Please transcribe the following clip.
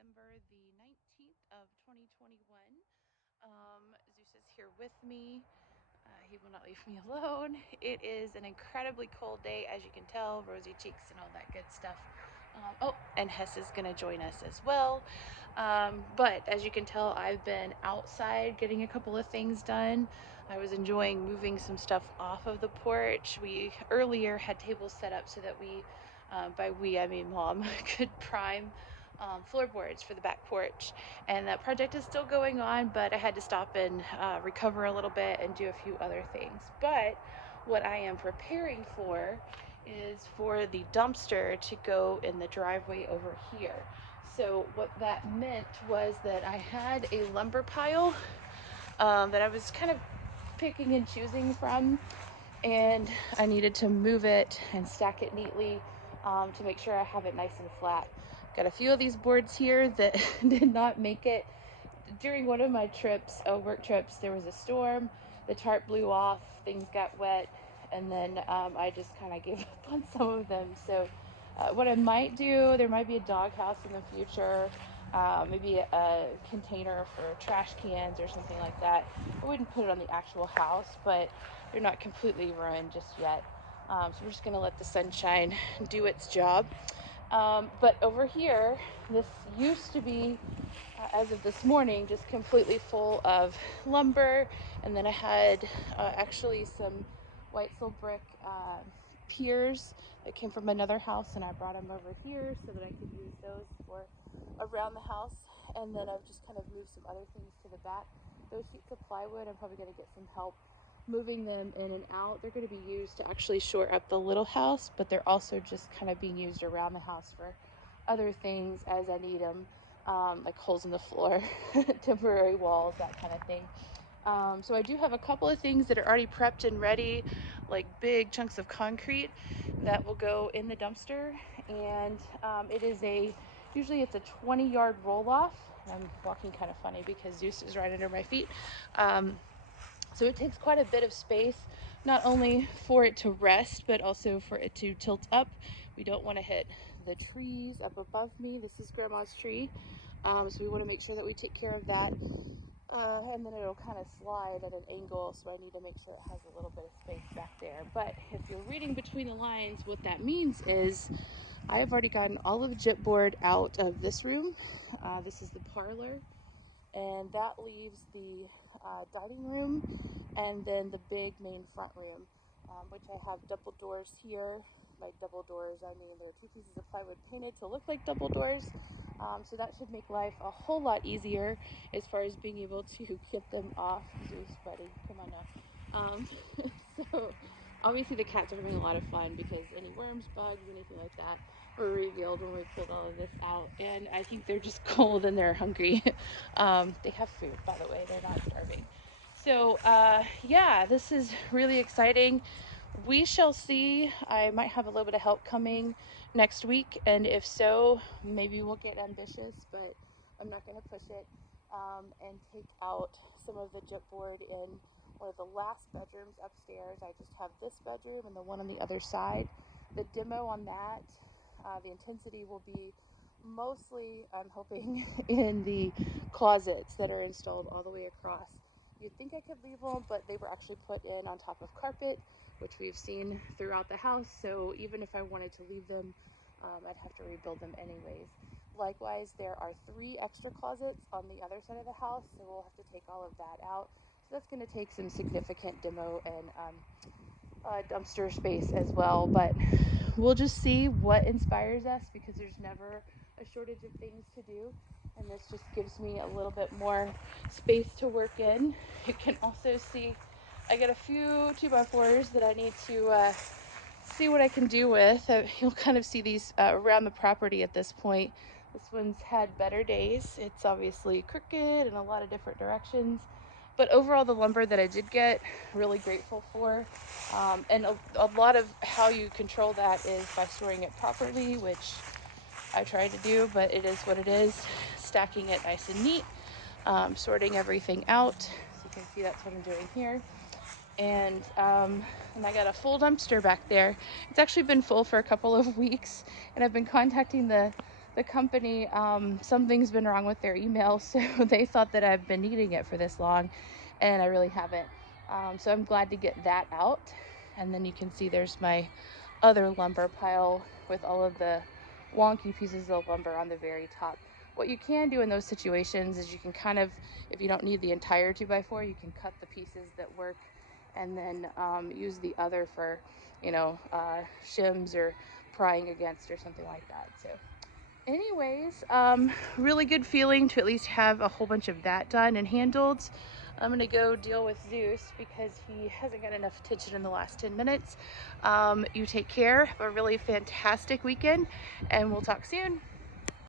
December the 19th of 2021. Zeus is here with me. He will not leave me alone. It is an incredibly cold day, as you can tell, rosy cheeks and all that good stuff. Oh, and Hess is going to join us as well. But as you can tell, I've been outside getting a couple of things done. I was enjoying moving some stuff off of the porch. We earlier had tables set up so that by we, I mean Mom, could prime floorboards for the back porch. And that project is still going on, but I had to stop and recover a little bit and do a few other things. But what I am preparing for is for the dumpster to go in the driveway over here. So what that meant was that I had a lumber pile that I was kind of picking and choosing from, and I needed to move it and stack it neatly to make sure I have it nice and flat. Got a few of these boards here that did not make it. During one of my trips, work trips, there was a storm, the tarp blew off, things got wet, and then I just kind of gave up on some of them. So what I might do, there might be a doghouse in the future, maybe a container for trash cans or something like that. I wouldn't put it on the actual house, but they're not completely ruined just yet. So we're just going to let the sunshine do its job. But over here, this used to be, as of this morning, just completely full of lumber. And then I had actually some white soul brick piers that came from another house, and I brought them over here so that I could use those for around the house. And then I've just kind of moved some other things to the back. Those sheets of plywood, I'm probably going to get some help moving them in and out. They're going to be used to actually shore up the little house, but they're also just kind of being used around the house for other things as I need them, like holes in the floor, temporary walls, that kind of thing. So I do have a couple of things that are already prepped and ready, like big chunks of concrete that will go in the dumpster. And usually it's a 20-yard roll off. I'm walking kind of funny because Zeus is right under my feet. So it takes quite a bit of space, not only for it to rest, but also for it to tilt up. We don't want to hit the trees up above me. This is Grandma's tree. So we want to make sure that we take care of that. And then it'll kind of slide at an angle, so I need to make sure it has a little bit of space back there. But if you're reading between the lines, what that means is I have already gotten all of the gypboard out of this room. This is the parlor, and that leaves the dining room and then the big main front room, which I have double doors here. By double doors, I mean there are two pieces of plywood painted to look like double doors. So that should make life a whole lot easier as far as being able to get them off. Zeus, buddy, come on now. So obviously the cats are having a lot of fun because any worms, bugs, anything like that were revealed when we pulled all of this out. And I think they're just cold and they're hungry. They have food, by the way, they're not starving. So yeah, this is really exciting. We shall see. I might have a little bit of help coming next week, and if so, maybe we'll get ambitious, but I'm not going to push it, and take out some of the gypboard in one of the last bedrooms upstairs. I just have this bedroom and the one on the other side. The demo on that, the intensity will be mostly, I'm hoping, in the closets that are installed all the way across. You'd think I could leave them, but they were actually put in on top of carpet, which we've seen throughout the house. So even if I wanted to leave them, I'd have to rebuild them anyways. Likewise, there are 3 extra closets on the other side of the house, so we'll have to take all of that out. So that's going to take some significant demo and dumpster space as well. But we'll just see what inspires us, because there's never a shortage of things to do. And this just gives me a little bit more space to work in. You can also see I got a few 2x4s that I need to see what I can do with. You'll kind of see these around the property at this point. This one's had better days. It's obviously crooked in a lot of different directions. But overall, the lumber that I did get, really grateful for. And a lot of how you control that is by storing it properly, which I tried to do, but it is what it is. Stacking it nice and neat, sorting everything out. So you can see that's what I'm doing here. And I got a full dumpster back there. It's actually been full for a couple of weeks, and I've been contacting the the company, something's been wrong with their email, so they thought that I've been needing it for this long, and I really haven't. So I'm glad to get that out. And then you can see there's my other lumber pile with all of the wonky pieces of lumber on the very top. What you can do in those situations is you can kind of, if you don't need the entire 2x4, you can cut the pieces that work and then use the other for, you know, shims or prying against or something like that. So anyways, really good feeling to at least have a whole bunch of that done and handled. I'm gonna go deal with Zeus because he hasn't got enough attention in the last 10 minutes. You take care, have a really fantastic weekend, and we'll talk soon.